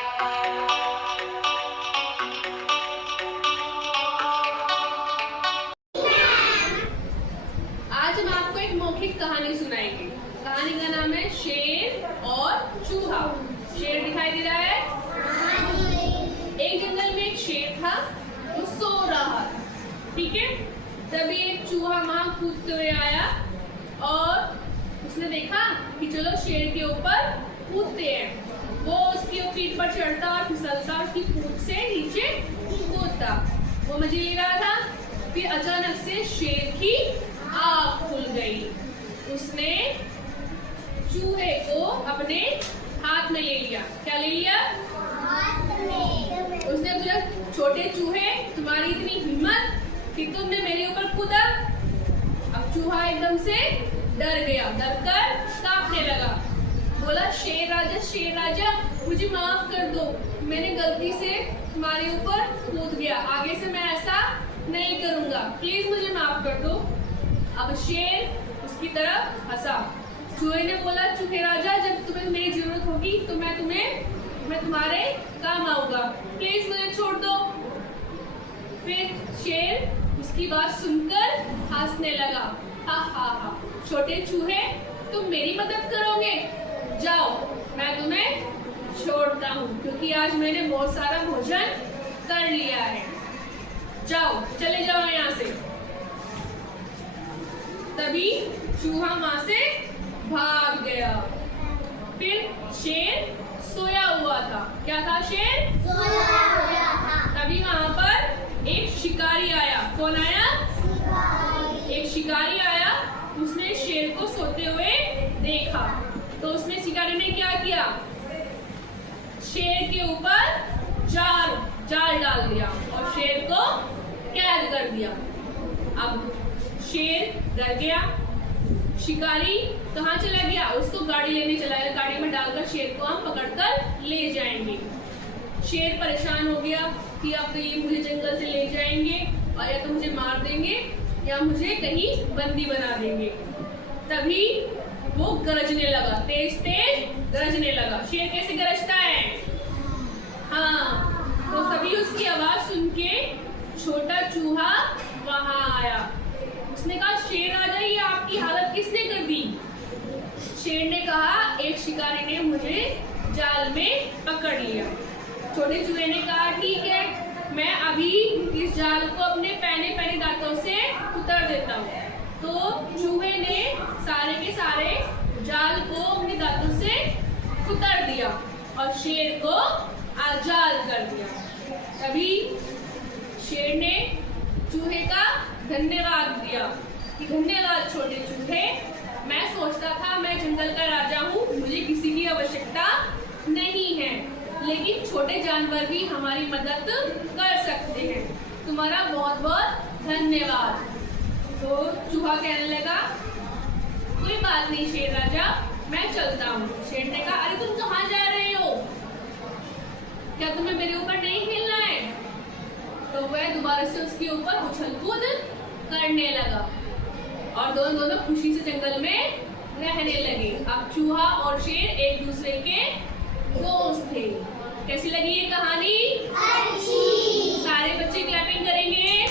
आज हम आपको एक मौखिक कहानी सुनाएंगे। कहानी का नाम है शेर और चूहा। शेर दिखाई दे रहा है। एक जंगल में एक शेर था, वो सो रहा था। ठीक है, तभी एक चूहा वहां कूदते हुए आया और उसने देखा कि चलो शेर के ऊपर कूदते हैं। वो उसकी पीठ पर चढ़ता और फिसलता, उसकी पूंछ से नीचे कूदता। वो मजे ले रहा था। फिर अचानक से शेर की आँख खुल गई। उसने चूहे को अपने हाथ में ले लिया। क्या ले लिया? हाथ में। उसने पूछा, छोटे चूहे, तुम्हारी इतनी हिम्मत कि तुमने मेरे ऊपर कूदा? अब चूहा एकदम से डर गया, डर कर कांपने लगा। बोला, शेर राजा मुझे माफ कर दो, मैंने गलती से तुम्हारे ऊपर कूद गया, आगे से मैं ऐसा नहीं करूंगा, प्लीज मुझे माफ कर दो। अब शेर उसकी तरफ हंसा। चूहे ने बोला, चूहे राजा, जब तुम्हें मेरी जरूरत होगी तो मैं तुम्हारे काम आऊंगा, प्लीज मुझे छोड़ दो। फिर शेर उसकी बात सुनकर हंसने लगा। हा हा हा, छोटे चूहे, तुम मेरी मदद करोगे? जाओ, मैं तुम्हें छोड़ता हूँ, क्योंकि आज मैंने बहुत सारा भोजन कर लिया है। जाओ, चले जाओ यहाँ से। तभी चूहा वहां से भाग गया। फिर शेर सोया हुआ था। क्या था? शेर सोया हुआ था। तभी वहां पर एक शिकारी आया। कौन आया? एक शिकारी आया। उसने शेर को सोते हुए देखा, तो उसने शिकारी ने क्या किया? शेर के ऊपर जाल डाल दिया और शेर को कैद कर दिया। अब शेर डर गया। शिकारी कहाँ चला गया? उसको गाड़ी लेने चला गया। गाड़ी में डालकर शेर को हम पकड़कर ले जाएंगे। शेर परेशान हो गया कि अब तो ये मुझे जंगल से ले जाएंगे और या तो मुझे मार देंगे या मुझे कहीं बंदी बना देंगे। तभी वो गरजने लगा, तेज तेज गरजने लगा। शेर कैसे गरजता है? हाँ, तो सभी उसकी आवाज सुन के छोटा चूहा वहां आया। उसने कहा, शेर राजा, ये आपकी हालत किसने कर दी? शेर ने कहा, एक शिकारी ने मुझे जाल में पकड़ लिया। छोटे चूहे ने कहा, ठीक है, मैं अभी इस जाल को अपने पहने दांतों से उतर देता हूँ। तो चूहे ने सारे के सारे जाल को अपने दांतों से उतर दिया और शेर को आजाद कर दिया। तभी शेर ने चूहे का धन्यवाद दिया कि धन्यवाद छोटे चूहे, मैं सोचता था मैं जंगल का राजा हूँ, मुझे किसी की आवश्यकता नहीं है, लेकिन छोटे जानवर भी हमारी मदद कर सकते हैं, तुम्हारा बहुत बहुत धन्यवाद। तो चूहा कहने लगा, कोई बात नहीं शेर राजा, मैं चलता हूँ। शेर ने कहा, अरे तुम कहाँ जा रहे हो? क्या तुम्हें मेरे ऊपर नहीं खेलना है? तो वह दोबारा से उसके ऊपर उछल कूद करने लगा और दोनों खुशी से जंगल में रहने लगे। अब चूहा और शेर एक दूसरे के दोस्त थे। कैसी लगी ये कहानी? अच्छी। सारे बच्चे क्लैपिंग करेंगे।